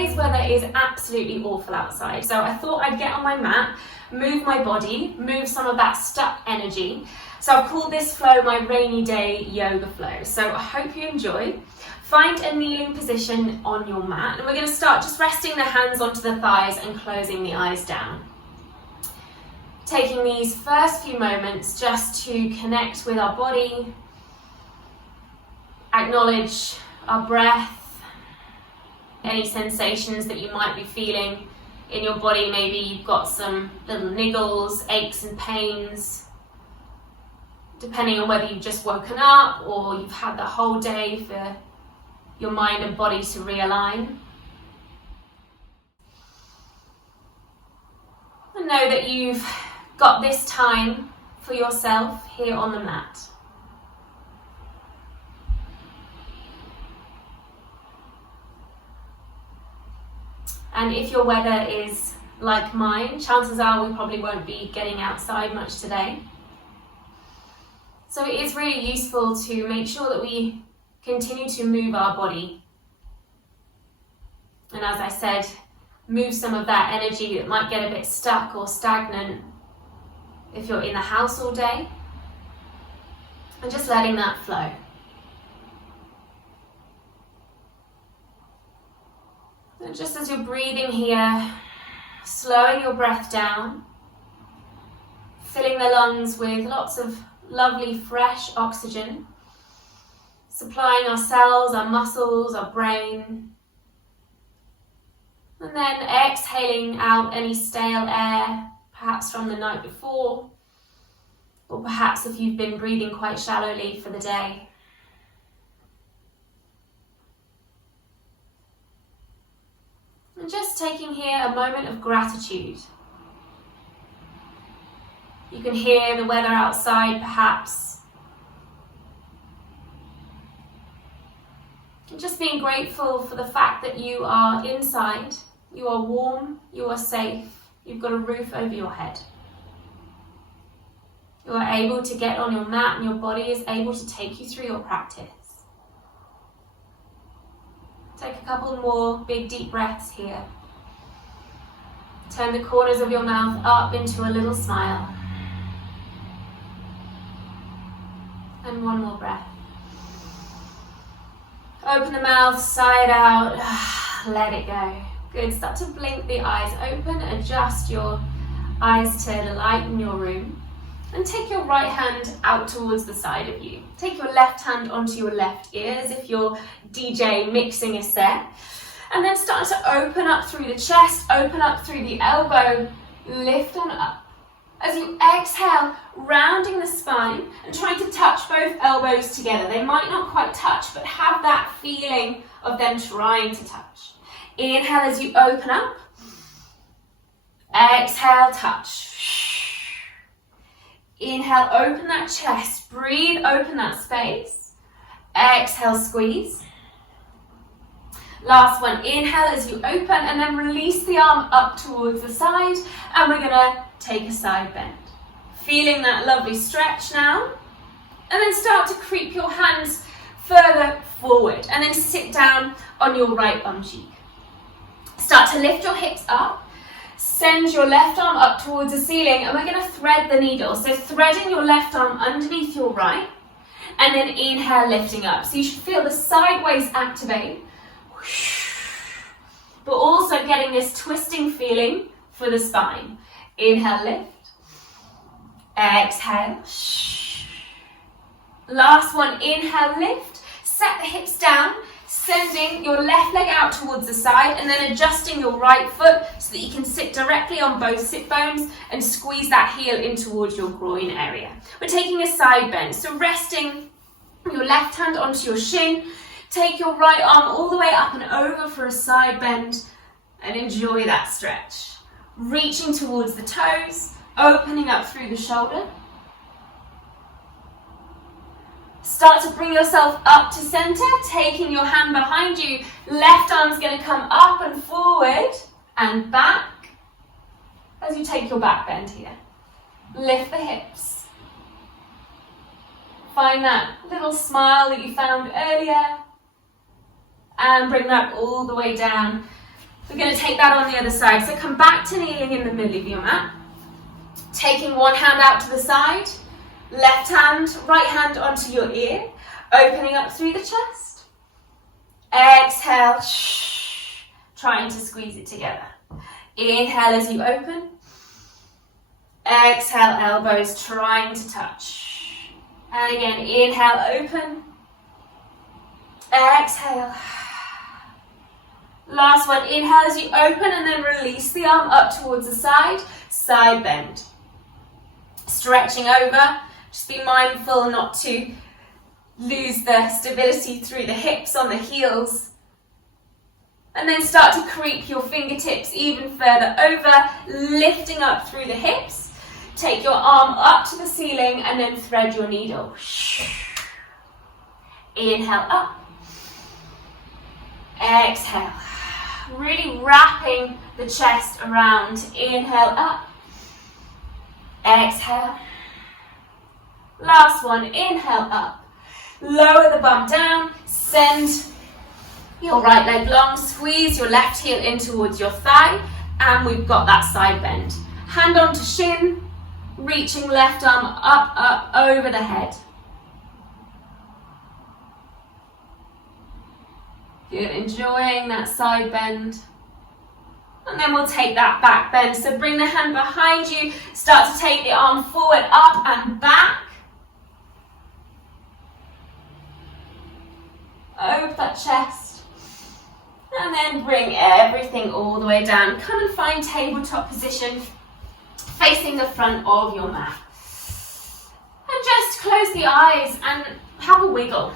today's weather is absolutely awful outside, so I thought I'd get on my mat, move my body, move some of that stuck energy. So I've called this flow my rainy day yoga flow. So I hope you enjoy. Find a kneeling position on your mat, and we're going to start just resting the hands onto the thighs and closing the eyes down. Taking these first few moments just to connect with our body, acknowledge our breath, any sensations that you might be feeling in your body. Maybe you've got some little niggles, aches and pains, depending on whether you've just woken up or you've had the whole day for your mind and body to realign. And know that you've got this time for yourself here on the mat. And if your weather is like mine, chances are we probably won't be getting outside much today. So it is really useful to make sure that we continue to move our body. And as I said, move some of that energy that might get a bit stuck or stagnant if you're in the house all day. And just letting that flow. And just as you're breathing here, slowing your breath down, filling the lungs with lots of lovely fresh oxygen, supplying our cells, our muscles, our brain, and then exhaling out any stale air, perhaps from the night before, or perhaps if you've been breathing quite shallowly for the day. And just taking here a moment of gratitude. You can hear the weather outside, perhaps. And just being grateful for the fact that you are inside, you are warm, you are safe, you've got a roof over your head. You are able to get on your mat and your body is able to take you through your practice. Take a couple more big deep breaths here. Turn the corners of your mouth up into a little smile. And one more breath. Open the mouth, side out, let it go. Good, start to blink the eyes open, adjust your eyes to the light in your room. And take your right hand out towards the side of you. Take your left hand onto your left ear as if you're DJ mixing a set. And then start to open up through the chest, open up through the elbow, lift on up. As you exhale, rounding the spine and trying to touch both elbows together. They might not quite touch, but have that feeling of them trying to touch. Inhale as you open up. Exhale, touch. Inhale, open that chest. Breathe, open that space. Exhale, squeeze. Last one, inhale as you open and then release the arm up towards the side, and we're gonna take a side bend. Feeling that lovely stretch now, and then start to creep your hands further forward and then sit down on your right bum cheek. Start to lift your hips up, send your left arm up towards the ceiling, and we're gonna thread the needle. So threading your left arm underneath your right, and then inhale, lifting up. So you should feel the sideways activate, but also getting this twisting feeling for the spine. Inhale, lift. Exhale. Last one, inhale, lift. Set the hips down, sending your left leg out towards the side and then adjusting your right foot so that you can sit directly on both sit bones and squeeze that heel in towards your groin area. We're taking a side bend, so resting your left hand onto your shin. Take your right arm all the way up and over for a side bend and enjoy that stretch. Reaching towards the toes, opening up through the shoulder. Start to bring yourself up to center, taking your hand behind you. Left arm's going to come up and forward and back as you take your back bend here. Lift the hips. Find that little smile that you found earlier and bring that all the way down We're going to take that on the other side. So come back to kneeling in the middle of your mat. Taking one hand out to the side, left hand, right hand onto your ear, opening up through the chest. Exhale, trying to squeeze it together. Inhale as you open. Exhale, elbows trying to touch. And again, inhale, open. Exhale. Last one, inhale as you open and then release the arm up towards the side, side bend. Stretching over, just be mindful not to lose the stability through the hips on the heels. And then start to creep your fingertips even further over, lifting up through the hips. Take your arm up to the ceiling and then thread your needle. Inhale up. Exhale. Really wrapping the chest around. Inhale up. Exhale. Last one. Inhale up. Lower the bum down. Send your right leg long. Squeeze your left heel in towards your thigh. And we've got that side bend. Hand onto shin. Reaching left arm up over the head. Good, enjoying that side bend. And then we'll take that back bend. So bring the hand behind you, start to take the arm forward, up and back. Open that chest. And then bring everything all the way down. Come and find tabletop position, facing the front of your mat. And just close the eyes and have a wiggle.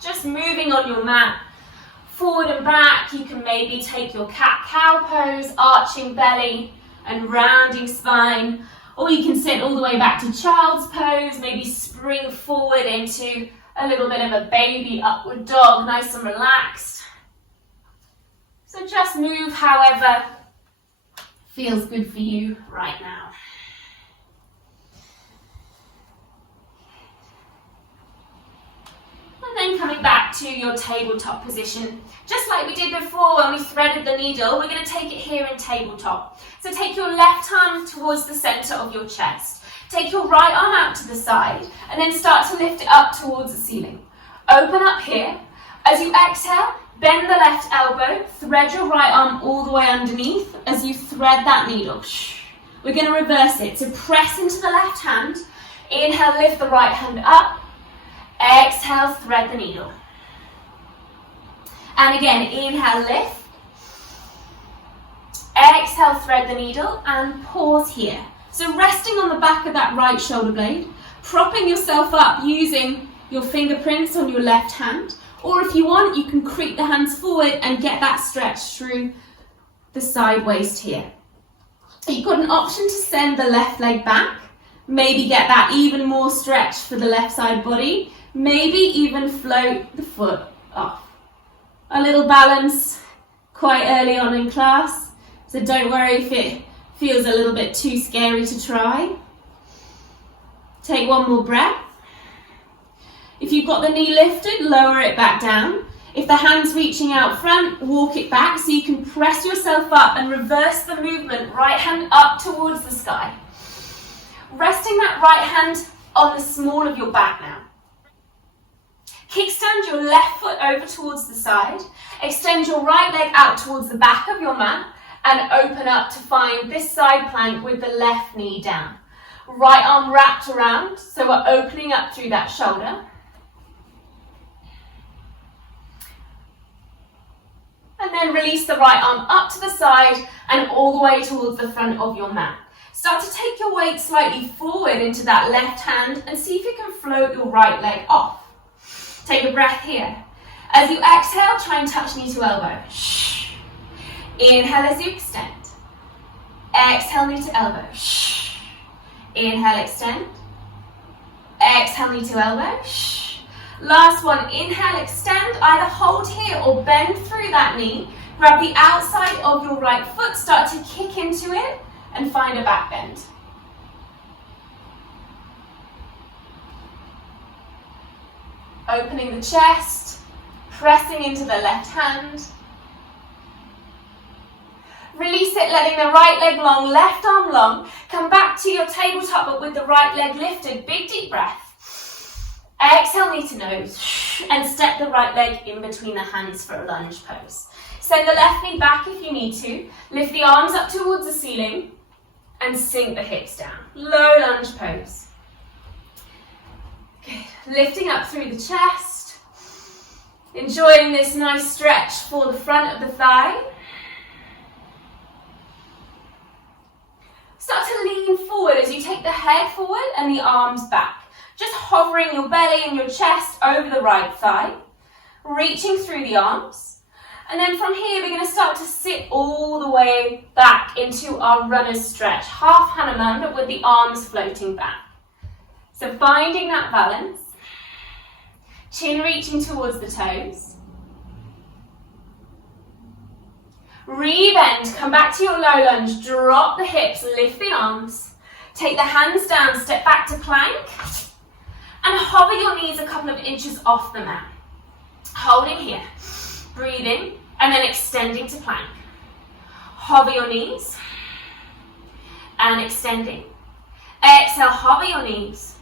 Just moving on your mat. Forward and back, you can maybe take your cat-cow pose, arching belly and rounding spine, or you can sit all the way back to child's pose, maybe spring forward into a little bit of a baby upward dog, nice and relaxed. So just move however feels good for you right now. And then coming back to your tabletop position, just like we did before when we threaded the needle, we're going to take it here in tabletop. So take your left arm towards the center of your chest. Take your right arm out to the side and then start to lift it up towards the ceiling. Open up here. As you exhale, bend the left elbow, thread your right arm all the way underneath as you thread that needle. We're going to reverse it. So press into the left hand. Inhale, lift the right hand up. Exhale, thread the needle. And again, inhale, lift. Exhale, thread the needle and pause here. So resting on the back of that right shoulder blade, propping yourself up using your fingerprints on your left hand, or if you want, you can creep the hands forward and get that stretch through the side waist here. You've got an option to send the left leg back, maybe get that even more stretch for the left side body, maybe even float the foot off. A little balance quite early on in class, so don't worry if it feels a little bit too scary to try. Take one more breath. If you've got the knee lifted, lower it back down. If the hand's reaching out front, walk it back so you can press yourself up and reverse the movement, right hand up towards the sky. Resting that right hand on the small of your back now. Kickstand your left foot over towards the side. Extend your right leg out towards the back of your mat and open up to find this side plank with the left knee down. Right arm wrapped around, so we're opening up through that shoulder. And then release the right arm up to the side and all the way towards the front of your mat. Start to take your weight slightly forward into that left hand and see if you can float your right leg off. Take a breath here. As you exhale, try and touch knee to elbow. Inhale as you extend. Exhale, knee to elbow. Inhale, extend. Exhale, knee to elbow. Last one, inhale, extend. Either hold here or bend through that knee. Grab the outside of your right foot, start to kick into it and find a back bend. Opening the chest, pressing into the left hand. Release it, letting the right leg long, left arm long. Come back to your tabletop, but with the right leg lifted. Big deep breath. Exhale, knee to nose. And step the right leg in between the hands for a lunge pose. Send the left knee back if you need to. Lift the arms up towards the ceiling. And sink the hips down. Low lunge pose. Good. Lifting up through the chest. Enjoying this nice stretch for the front of the thigh. Start to lean forward as you take the head forward and the arms back. Just hovering your belly and your chest over the right thigh. Reaching through the arms. And then from here, we're going to start to sit all the way back into our runner's stretch. Half Hanuman, but with the arms floating back. So finding that balance. Chin reaching towards the toes. Rebend, come back to your low lunge, drop the hips, lift the arms, take the hands down, step back to plank, and hover your knees a couple of inches off the mat. Holding here, breathing, and then extending to plank. Hover your knees, and extending. Exhale, hover your knees,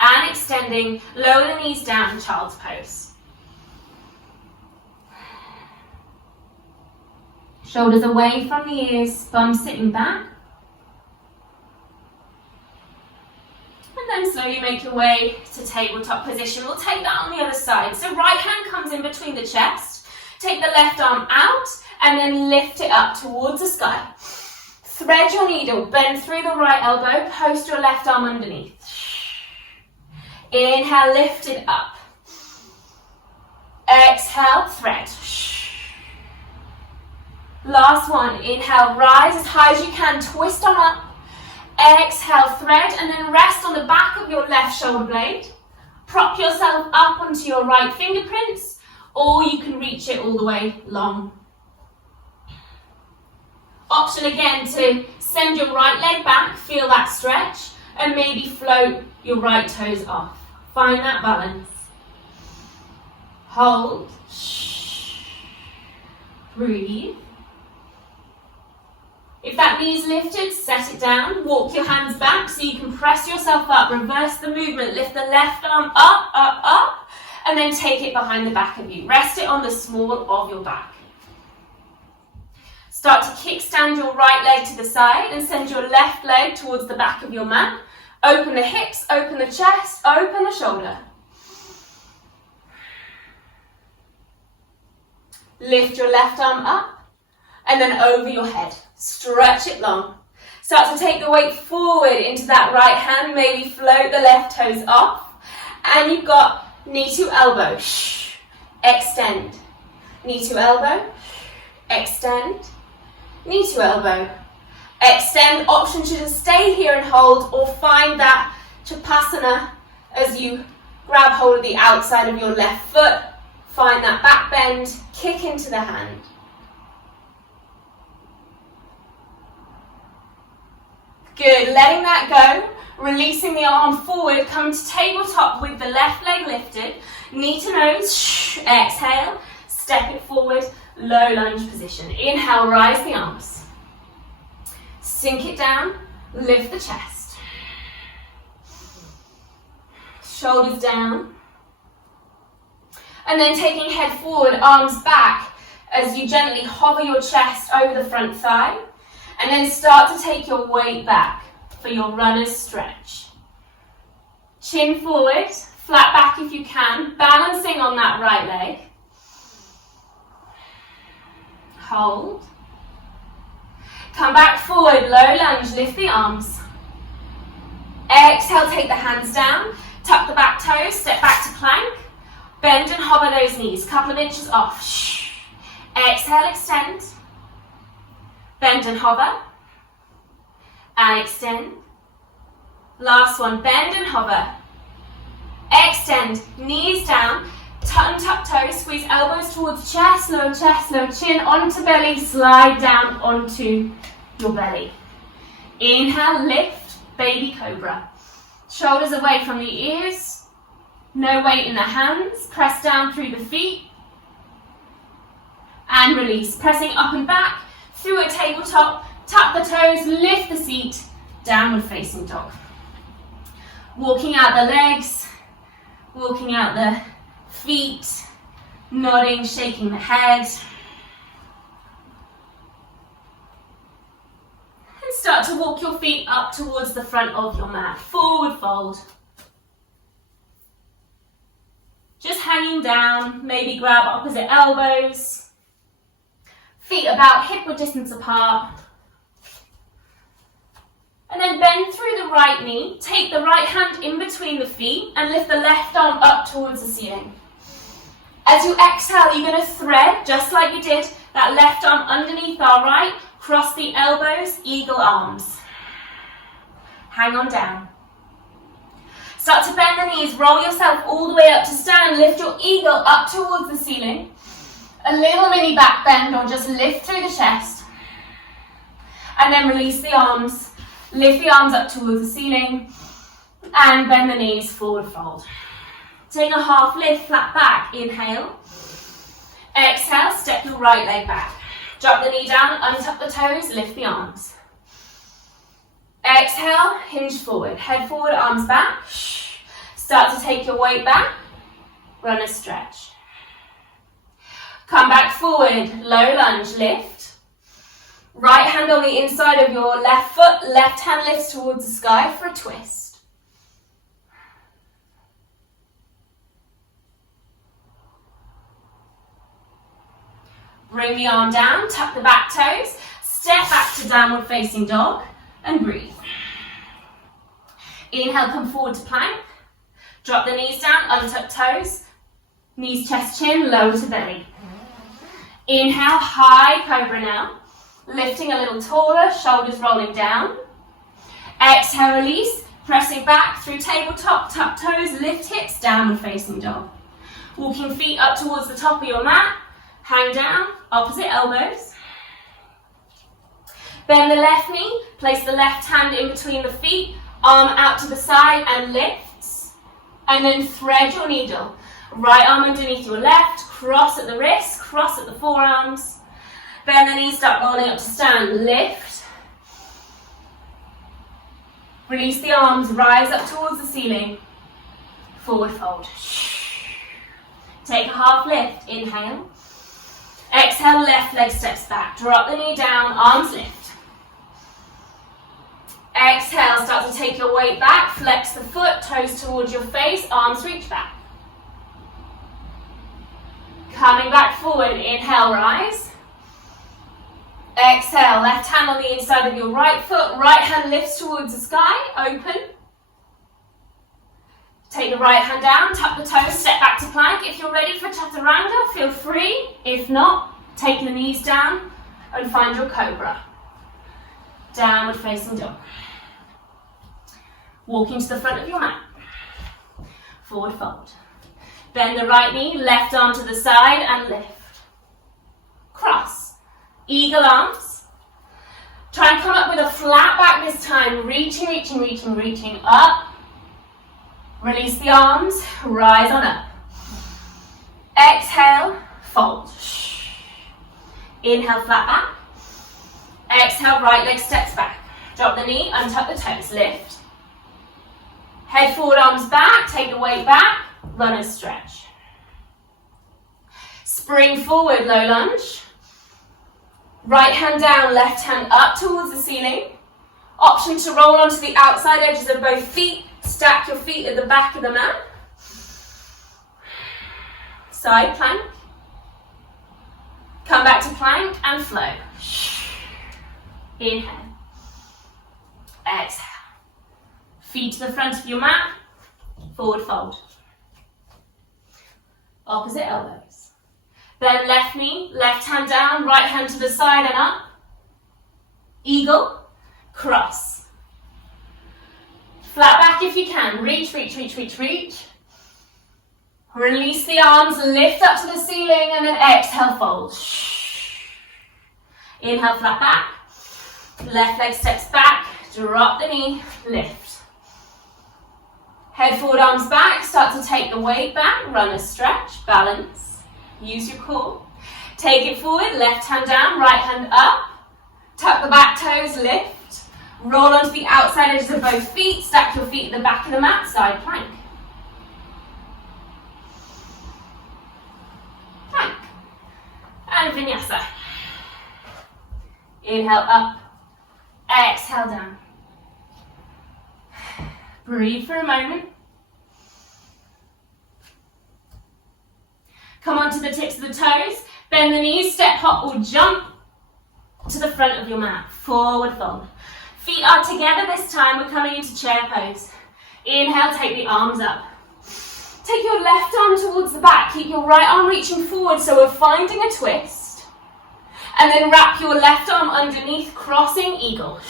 and extending, lower the knees down, child's pose. Shoulders away from the ears, bum sitting back. And then slowly make your way to tabletop position. We'll take that on the other side. So right hand comes in between the chest. Take the left arm out and then lift it up towards the sky. Thread your needle, bend through the right elbow, post your left arm underneath. Inhale, lift it up. Exhale, thread. Last one, inhale, rise as high as you can, twist on up. Exhale, thread, and then rest on the back of your left shoulder blade. Prop yourself up onto your right fingerprints, or you can reach it all the way long. Option again to send your right leg back, feel that stretch, and maybe float your right toes off. Find that balance. Hold. Breathe. If that knee's lifted, set it down. Walk your hands back so you can press yourself up. Reverse the movement. Lift the left arm up, up, up. And then take it behind the back of you. Rest it on the small of your back. Start to kickstand your right leg to the side and send your left leg towards the back of your mat. Open the hips, open the chest, open the shoulder. Lift your left arm up and then over your head. Stretch it long. Start to take the weight forward into that right hand. Maybe float the left toes off. And you've got knee to elbow. Extend. Knee to elbow. Extend. Knee to elbow. Extend. Option to just stay here and hold, or find that Chapasana as you grab hold of the outside of your left foot. Find that back bend. Kick into the hand. Good, letting that go, releasing the arm forward, come to tabletop with the left leg lifted, knee to nose, exhale, step it forward, low lunge position. Inhale, rise the arms. Sink it down, lift the chest. Shoulders down. And then taking head forward, arms back, as you gently hover your chest over the front thigh. And then start to take your weight back for your runner's stretch. Chin forward, flat back if you can, balancing on that right leg. Hold. Come back forward, low lunge, lift the arms. Exhale, take the hands down, tuck the back toes, step back to plank. Bend and hover those knees, couple of inches off. Exhale, extend. Bend and hover, and extend. Last one, bend and hover. Extend, knees down, tuck toes, squeeze elbows towards chest, low chin, onto belly, slide down onto your belly. Inhale, lift, baby cobra. Shoulders away from the ears, no weight in the hands, press down through the feet, and release. Pressing up and back, through a tabletop, tuck the toes, lift the seat, downward facing dog. Walking out the legs, walking out the feet, nodding, shaking the head. And start to walk your feet up towards the front of your mat. Forward fold. Just hanging down, maybe grab opposite elbows. Feet about hip-width distance apart. And then bend through the right knee, take the right hand in between the feet and lift the left arm up towards the ceiling. As you exhale, you're going to thread, just like you did, that left arm underneath our right, cross the elbows, eagle arms. Hang on down. Start to bend the knees, roll yourself all the way up to stand, lift your eagle up towards the ceiling. A little mini back bend or just lift through the chest. And then release the arms. Lift the arms up towards the ceiling and bend the knees, forward fold. Take a half lift, flat back, inhale. Exhale, step your right leg back. Drop the knee down, untuck the toes, lift the arms. Exhale, hinge forward, head forward, arms back. Start to take your weight back, run a stretch. Come back forward, low lunge, lift. Right hand on the inside of your left foot, left hand lifts towards the sky for a twist. Bring the arm down, tuck the back toes, step back to downward facing dog and breathe. Inhale, come forward to plank. Drop the knees down, untuck toes, knees, chest, chin, lower to belly. Inhale, high cobra now. Lifting a little taller, shoulders rolling down. Exhale, release, pressing back through tabletop, tuck toes, lift hips, downward facing dog. Walking feet up towards the top of your mat, hang down, opposite elbows. Bend the left knee, place the left hand in between the feet, arm out to the side and lifts. And then thread your needle. Right arm underneath your left, cross at the wrist, cross at the forearms. Bend the knees, start rolling up to stand, lift. Release the arms, rise up towards the ceiling. Forward fold. Take a half lift, inhale. Exhale, left leg steps back. Drop the knee down, arms lift. Exhale, start to take your weight back, flex the foot, toes towards your face, arms reach back. Coming back forward, inhale, rise. Exhale, left hand on the inside of your right foot, right hand lifts towards the sky, open. Take the right hand down, tuck the toes, step back to plank. If you're ready for chaturanga, feel free. If not, take the knees down and find your cobra. Downward facing dog. Walking to the front of your mat. Forward fold. Bend the right knee, left arm to the side and lift. Cross. Eagle arms. Try and come up with a flat back this time. Reaching, reaching, reaching, reaching up. Release the arms, rise on up. Exhale, fold. Inhale, flat back. Exhale, right leg steps back. Drop the knee, untuck the toes, lift. Head forward, arms back, take the weight back, runner's stretch. Spring forward, low lunge. Right hand down, left hand up towards the ceiling. Option to roll onto the outside edges of both feet. Stack your feet at the back of the mat. Side plank. Come back to plank and flow. Inhale. Exhale. Feet to the front of your mat. Forward fold. Opposite elbows. Then left knee, left hand down, right hand to the side and up. Eagle, cross. Flat back if you can. Reach, reach, reach, reach, reach. Release the arms, lift up to the ceiling and then exhale, fold. Inhale, flat back. Left leg steps back, drop the knee, lift. Head forward, arms back, start to take the weight back, run a stretch, balance. Use your core. Take it forward, left hand down, right hand up. Tuck the back toes, lift. Roll onto the outside edges of both feet. Stack your feet at the back of the mat, side plank. Plank. And Vinyasa. Inhale up. Exhale down. Breathe for a moment. Come onto the tips of the toes. Bend the knees, step, hop or jump to the front of your mat. Forward fold. Feet are together this time. We're coming into chair pose. Inhale, take the arms up. Take your left arm towards the back. Keep your right arm reaching forward, so we're finding a twist. And then wrap your left arm underneath, crossing eagle.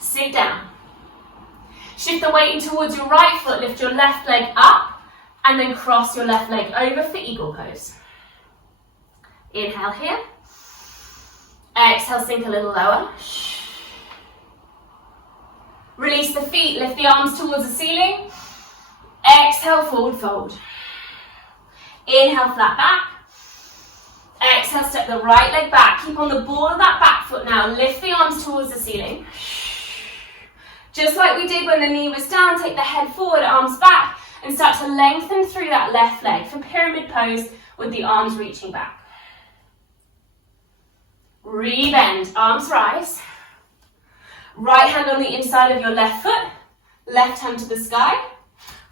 Sit down. Shift the weight in towards your right foot. Lift your left leg up. And then cross your left leg over for eagle pose. Inhale here. Exhale, sink a little lower. Release the feet, lift the arms towards the ceiling. Exhale, forward fold. Inhale, flat back. Exhale, step the right leg back. Keep on the ball of that back foot now. Lift the arms towards the ceiling. Just like we did when the knee was down, take the head forward, arms back. And start to lengthen through that left leg for pyramid pose with the arms reaching back. Rebend, arms rise. Right hand on the inside of your left foot, left hand to the sky.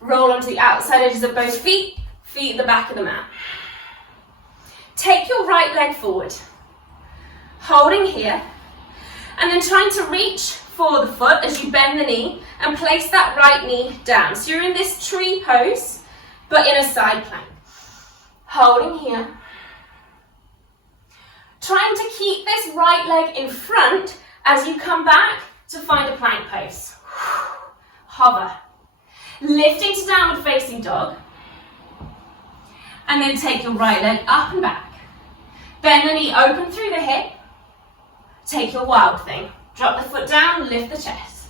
Roll onto the outside edges of both feet, feet at the back of the mat. Take your right leg forward, holding here, and then trying to reach for the foot as you bend the knee and place that right knee down. So you're in this tree pose, but in a side plank. Holding here. Trying to keep this right leg in front as you come back to find a plank pose. Hover. Lifting to downward facing dog. And then take your right leg up and back. Bend the knee open through the hip. Take your wild thing. Drop the foot down, lift the chest.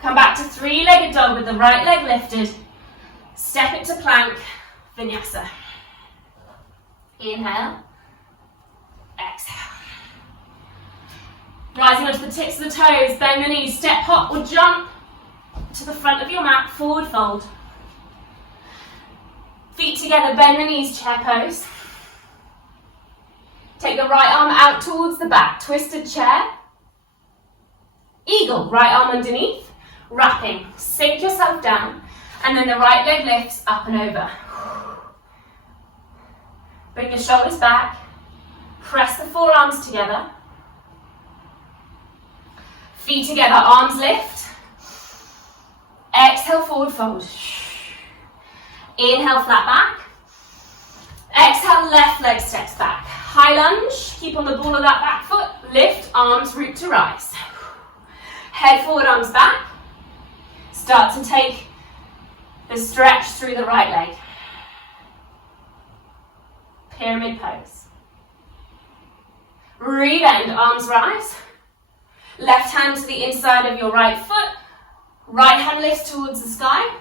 Come back to three-legged dog with the right leg lifted. Step it to plank, Vinyasa. Inhale, exhale. Rising onto the tips of the toes, bend the knees, step, hop or jump to the front of your mat, forward fold. Feet together, bend the knees, chair pose. Take the right arm out towards the back, twisted chair. Eagle, right arm underneath, wrapping. Sink yourself down, and then the right leg lifts up and over. Bring your shoulders back, press the forearms together. Feet together, arms lift. Exhale, forward fold. Inhale, flat back. Exhale, left leg steps back. High lunge, keep on the ball of that back foot, lift, arms root to rise. Head forward, arms back. Start to take the stretch through the right leg. Pyramid pose. Rebend, arms rise. Left hand to the inside of your right foot. Right hand lifts towards the sky.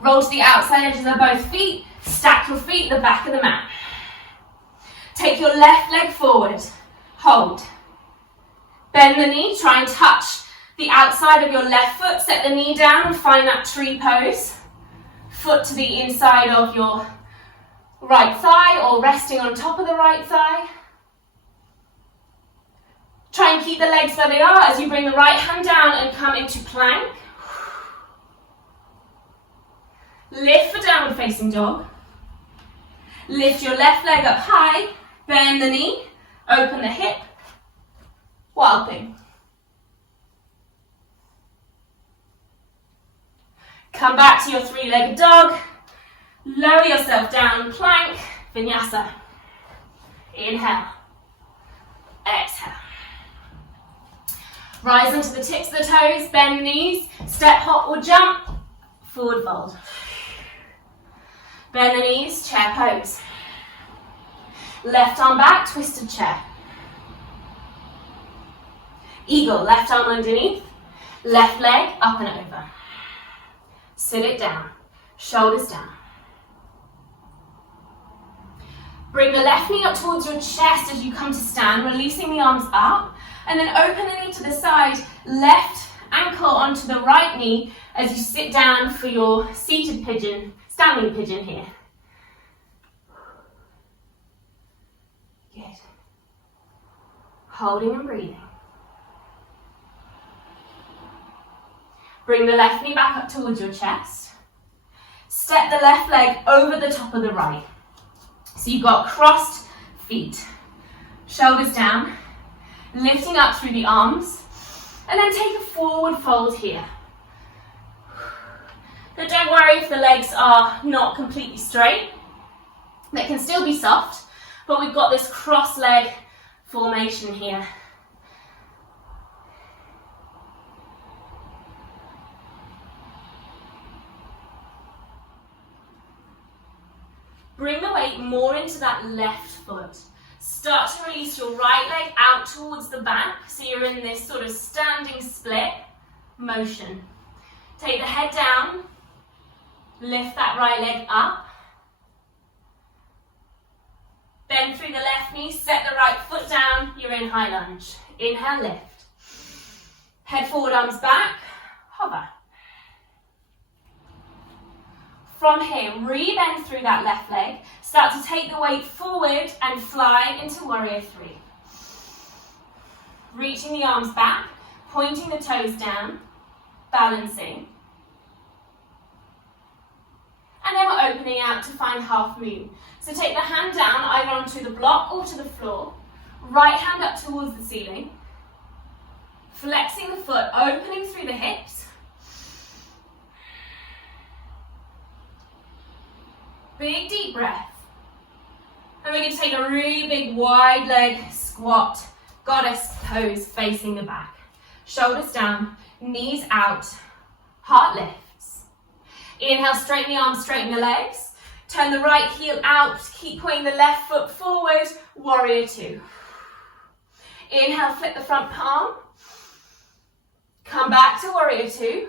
Roll to the outside edges of both feet. Stack your feet at the back of the mat. Take your left leg forward. Hold. Bend the knee. Try and touch the outside of your left foot. Set the knee down and find that tree pose. Foot to the inside of your right thigh or resting on top of the right thigh. Try and keep the legs where they are as you bring the right hand down and come into plank. Lift for downward facing dog. Lift your left leg up high, bend the knee, open the hip, wild thing. Come back to your three-legged dog, lower yourself down, plank, Vinyasa. Inhale, exhale. Rise onto the tips of the toes, bend the knees, step, hop or jump, forward fold. Bend the knees, chair pose. Left arm back, twisted chair. Eagle, left arm underneath, left leg up and over. Sit it down, shoulders down. Bring Bring the left knee up towards your chest as you come to stand, releasing the arms up, and then open the knee to the side, left ankle onto the right knee as you sit down for your seated pigeon, standing pigeon here. Good. Holding and breathing. Bring the left knee back up towards your chest. Step the left leg over the top of the right. So you've got crossed feet, shoulders down, lifting up through the arms, and then take a forward fold here. But don't worry if the legs are not completely straight. They can still be soft, but we've got this cross leg formation here. Bring the weight more into that left foot. Start to release your right leg out towards the back, so you're in this sort of standing split motion. Take the head down, lift that right leg up, bend through the left knee, set the right foot down, you're in high lunge. Inhale, lift. Head forward, arms back, hover. From here, re-bend through that left leg, start to take the weight forward and fly into warrior three. Reaching the arms back, pointing the toes down, balancing. And then we're opening out to find half moon. So take the hand down either onto the block or to the floor, right hand up towards the ceiling, flexing the foot, opening through the hips. Big deep breath. And we're going to take a really big wide leg squat, goddess pose facing the back. Shoulders down, knees out, heart lifts. Inhale, straighten the arms, straighten the legs. Turn the right heel out, keep pointing the left foot forward, warrior two. Inhale, flip the front palm. Come back to warrior two.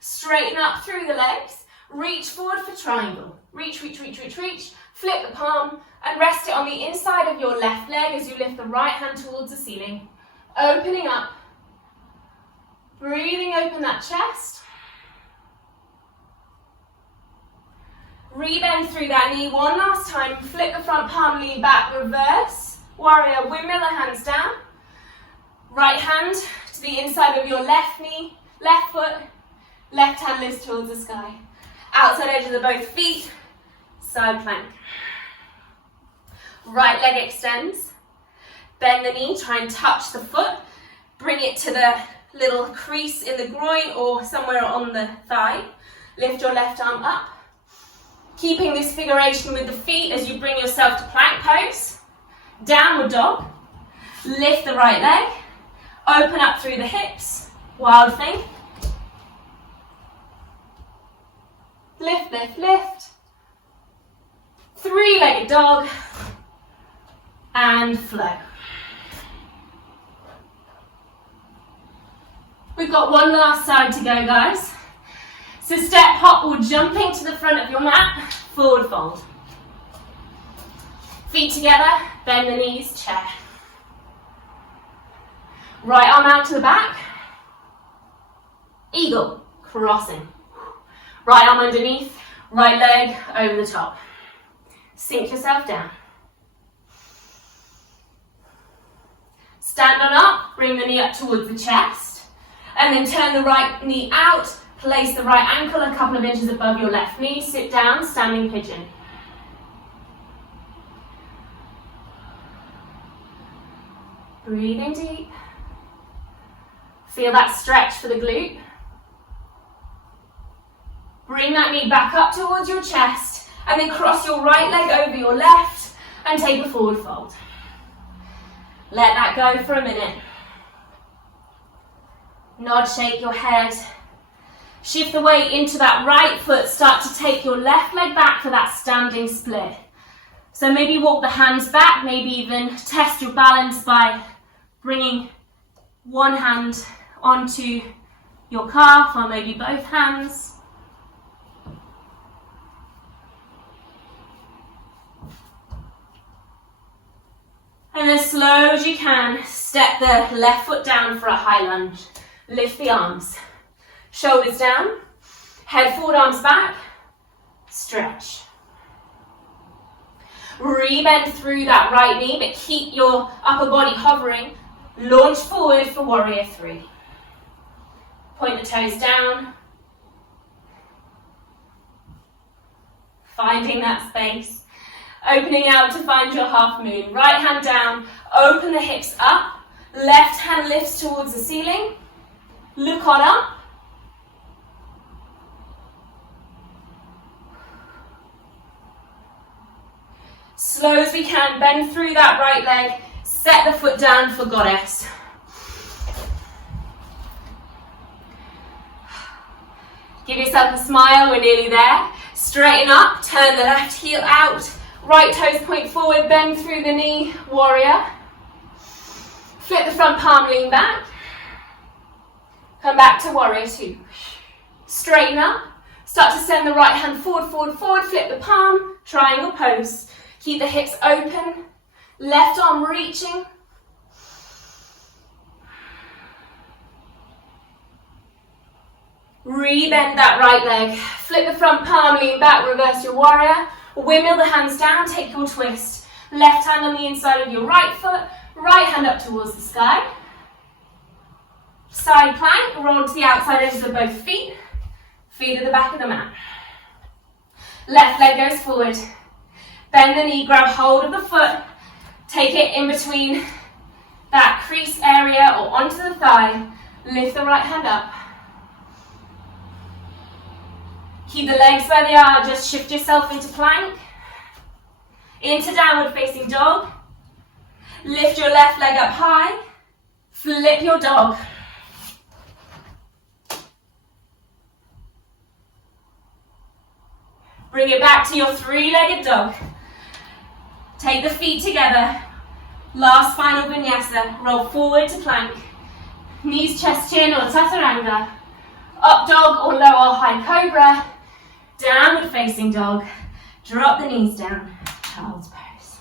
Straighten up through the legs. Reach forward for triangle. Reach, reach, reach, reach, reach. Flip the palm and rest it on the inside of your left leg as you lift the right hand towards the ceiling. Opening up. Breathing open that chest. Rebend through that knee one last time. Flip the front palm, lean back, reverse. Warrior, windmill the hands down. Right hand to the inside of your left knee, left foot. Left hand lifts towards the sky. Outside edges of both feet. Side plank. Right leg extends. Bend the knee, try and touch the foot. Bring it to the little crease in the groin or somewhere on the thigh. Lift your left arm up. Keeping this figuration with the feet as you bring yourself to plank pose. Downward dog. Lift the right leg. Open up through the hips. Wild thing. Lift, lift, lift. Three-legged dog. And flow. We've got one last side to go, guys. So step, hop, or jumping to the front of your mat, forward fold. Feet together, bend the knees, chair. Right arm out to the back. Eagle, crossing. Right arm underneath, right leg over the top. Sink yourself down. Stand on up, bring the knee up towards the chest, and then turn the right knee out, place the right ankle a couple of inches above your left knee, sit down, standing pigeon. Breathing deep. Feel that stretch for the glute. Bring that knee back up towards your chest, and then cross your right leg over your left, and take a forward fold. Let that go for a minute. Nod, shake your head. Shift the weight into that right foot. Start to take your left leg back for that standing split. So maybe walk the hands back, maybe even test your balance by bringing one hand onto your calf, or maybe both hands. And as slow as you can, step the left foot down for a high lunge. Lift the arms. Shoulders down. Head forward, arms back. Stretch. Re-bend through that right knee, but keep your upper body hovering. Launch forward for warrior three. Point the toes down. Finding that space. Opening out to find your half moon. Right hand down, open the hips up. Left hand lifts towards the ceiling. Look on up. Slow as we can, bend through that right leg. Set the foot down for goddess. Give yourself a smile, we're nearly there. Straighten up, turn the left heel out. Right toes point forward, bend through the knee, warrior. Flip the front palm, lean back. Come back to warrior two. Straighten up. Start to send the right hand forward, forward, forward. Flip the palm, triangle pose. Keep the hips open. Left arm reaching. Re-bend that right leg. Flip the front palm, lean back, reverse your warrior. Windmill the hands down, take your twist. Left hand on the inside of your right foot. Right hand up towards the sky. Side plank, roll to the outside edges of both feet. Feet at the back of the mat. Left leg goes forward. Bend the knee, grab hold of the foot. Take it in between that crease area or onto the thigh. Lift the right hand up. Keep the legs where they are, just shift yourself into plank. Into downward facing dog. Lift your left leg up high. Flip your dog. Bring it back to your three-legged dog. Take the feet together. Last final vinyasa. Roll forward to plank. Knees, chest, chin or chaturanga. Up dog or lower high cobra. Downward facing dog. Drop the knees down. Child's pose.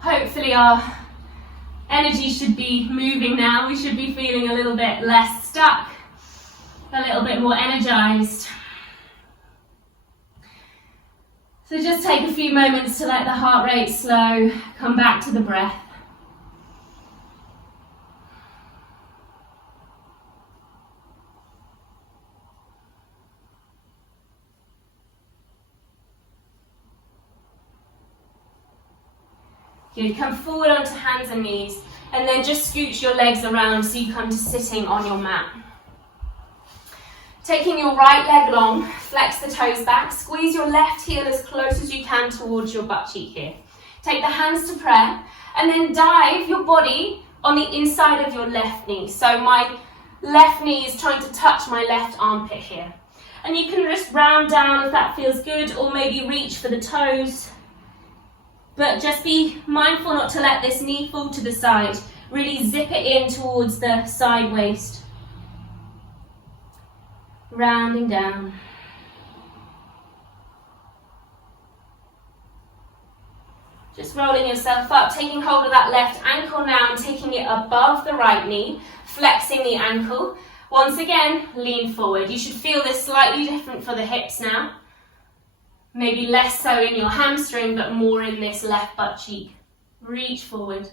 Hopefully our energy should be moving now. We should be feeling a little bit less stuck. A little bit more energized. So just take a few moments to let the heart rate slow, come back to the breath. Good, come forward onto hands and knees, and then just scooch your legs around so you come to sitting on your mat. Taking your right leg long, flex the toes back, squeeze your left heel as close as you can towards your butt cheek here. Take the hands to prayer, and then dive your body on the inside of your left knee. So my left knee is trying to touch my left armpit here. And you can just round down if that feels good, or maybe reach for the toes. But just be mindful not to let this knee fall to the side. Really zip it in towards the side waist. Rounding down. Just rolling yourself up, taking hold of that left ankle now and taking it above the right knee, flexing the ankle. Once again, lean forward. You should feel this slightly different for the hips now. Maybe less so in your hamstring, but more in this left butt cheek. Reach forward.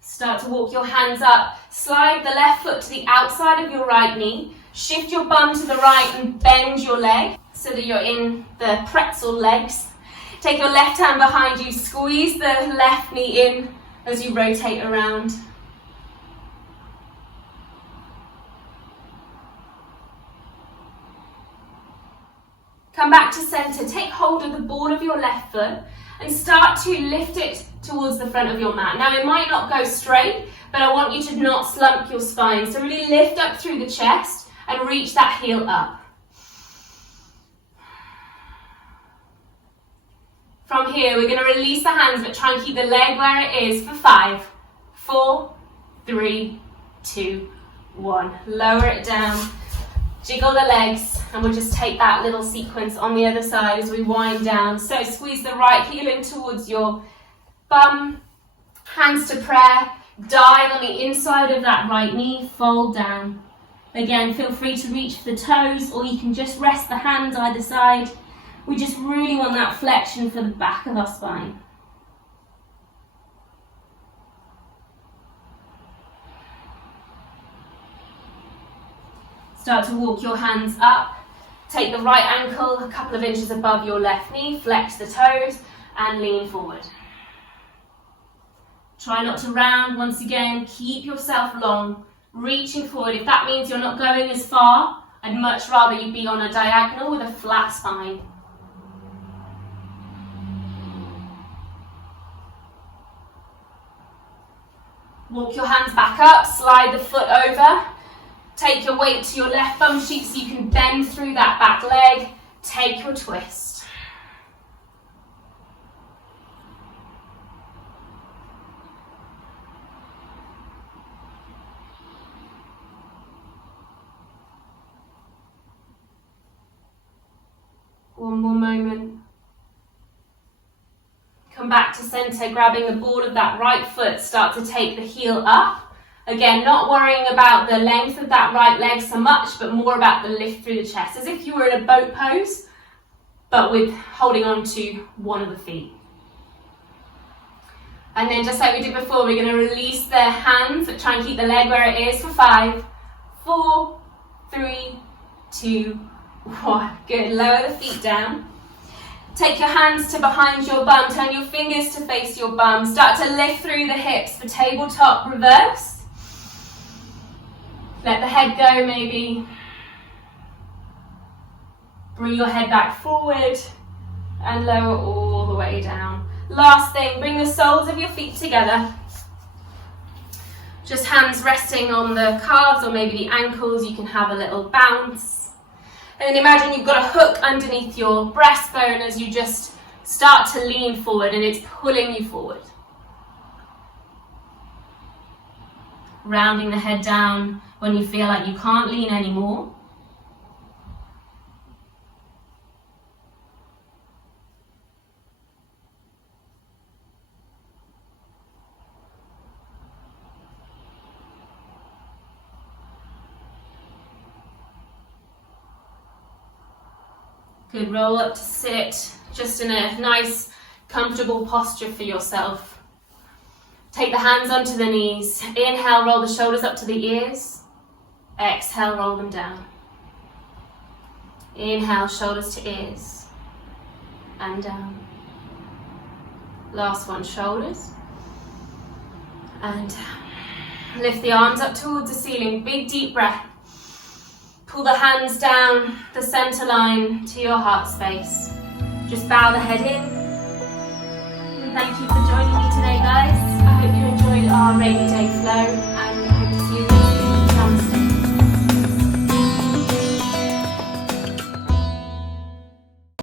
Start to walk your hands up. Slide the left foot to the outside of your right knee. Shift your bum to the right and bend your leg so that you're in the pretzel legs. Take your left hand behind you. Squeeze the left knee in as you rotate around. Come back to center. Take hold of the ball of your left foot and start to lift it towards the front of your mat. Now it might not go straight, but I want you to not slump your spine. So really lift up through the chest and reach that heel up. From here, we're going to release the hands, but try and keep the leg where it is for 5, 4, 3, 2, 1. Lower it down, jiggle the legs, and we'll just take that little sequence on the other side as we wind down. So squeeze the right heel in towards your bum, hands to prayer, dive on the inside of that right knee, fold down. Again, feel free to reach for the toes, or you can just rest the hands either side. We just really want that flexion for the back of our spine. Start to walk your hands up. Take the right ankle a couple of inches above your left knee, flex the toes and lean forward. Try not to round. Once again, keep yourself long, reaching forward. If that means you're not going as far, I'd much rather you be on a diagonal with a flat spine. Walk your hands back up, slide the foot over. Take your weight to your left bum cheek so you can bend through that back leg. Take your twist. One more moment. Come back to center, grabbing the ball of that right foot. Start to take the heel up. Again, not worrying about the length of that right leg so much, but more about the lift through the chest, as if you were in a boat pose, but with holding on to one of the feet. And then just like we did before, we're going to release the hands, but try and keep the leg where it is for 5, 4, 3, 2, 1. Good, lower the feet down. Take your hands to behind your bum, turn your fingers to face your bum. Start to lift through the hips for tabletop reverse. Let the head go maybe. Bring your head back forward and lower all the way down. Last thing, bring the soles of your feet together. Just hands resting on the calves or maybe the ankles. You can have a little bounce. And then imagine you've got a hook underneath your breastbone as you just start to lean forward and it's pulling you forward. Rounding the head down when you feel like you can't lean anymore. Good, roll up to sit, just in a nice, comfortable posture for yourself. Take the hands onto the knees. Inhale, roll the shoulders up to the ears. Exhale, roll them down. Inhale, shoulders to ears. And down. Last one, shoulders. And down. Lift the arms up towards the ceiling. Big, deep breath. Pull the hands down the center line to your heart space. Just bow the head in. And thank you for joining me today, guys. I hope you enjoyed our rainy day flow.